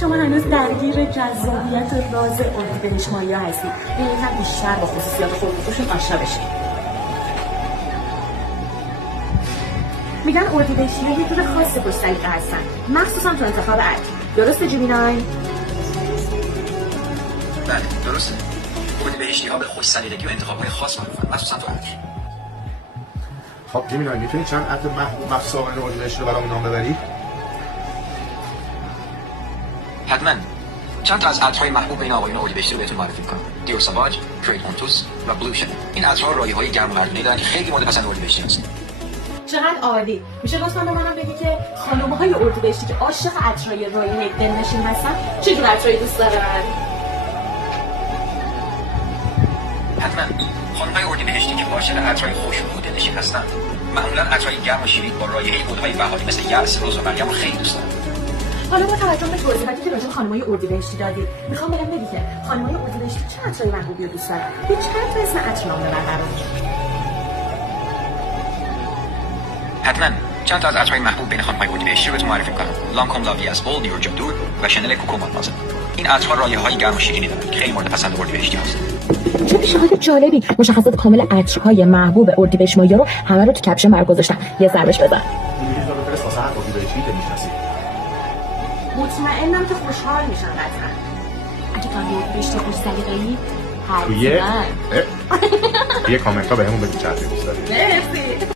شما هنوز درگیر جذابیت و راز اردیبهشت ماهی‌ها هستید. یکم بیشتر با خصوصیات خودروشون آشنا بشید. میگن اردیبهشتی‌ها یه جور خاص پشت سلیقه هستن، مخصوصا تو انتخاب عطر. درسته جیمینای؟ بله درسته. اردیبهشتی‌ها به خوش سلیقگی و انتخاب‌های خاص معروفن، مخصوصا تو عطر. خب جیمینای میتونی چند عطر مخصوص آقایون اردیبهشتی رو برامون نام ببری؟ حتما. چند تا از عطرهای محبوب بین آقایون اردیبهشتی رو بهتون معرفی می‌کنم. دیور ساواج، کرید هونتوس و بلوشن. این عطرها رایحه‌های گرم و مردونه‌ای دارن که خیلی مورد پسند اردیبهشتی هستن. چقدر عالی. میشه لطفاً به منم بگی که خانم‌های اردیبهشتی که عاشق عطرهای رایحه دلنشین هستن چه جور عطرایی دوست دارن؟ حتما. خانم‌های اردیبهشتی که عاشق عطرهای خوشبو و دلنشین هستن معمولاً عطرهای گرم و شیرین با رایحه بودهای بهاری مثل یأس، رز و مریم رو خیلی دوست دارن. حالا با توجه به توضیحاتی که راجع به خانم‌های اردیبهشتی دادی، میخوام بگم بگی که خانم‌های اردیبهشتی چه عطرهای محبوبی رو دوست دارن؟ یه چند تا اسم عطر نام ببر برام. حتما. چند تا از عطرهای محبوب بین خانم‌های اردیبهشتی رو بهتون معرفی می‌کنم. لانکوم لاوی اسپول، دیور جادور و شنل کوکو مادمازل. این عطرها رایحه‌های گرم و شیرینی دارن که خیلی مورد پسند اردیبهشتی هستن. چه پیشنهاد جالبی. مشخصات کامل عطرهای محبوب اردیبهشت ماهی‌ها رو همه رو تو کپشن برگذاشتم. یه ضربش بزن. می‌بینید رو فرست واسه هر اردیبهشتی که می‌شناسید. مطمئنم که خوشحال میشن قطعا. اگه تو اردیبهشتی خوش سلیقه‌ای توی حتما. یه کامنت ها بهمون بگید چه عطری دوست دارید. مرسی.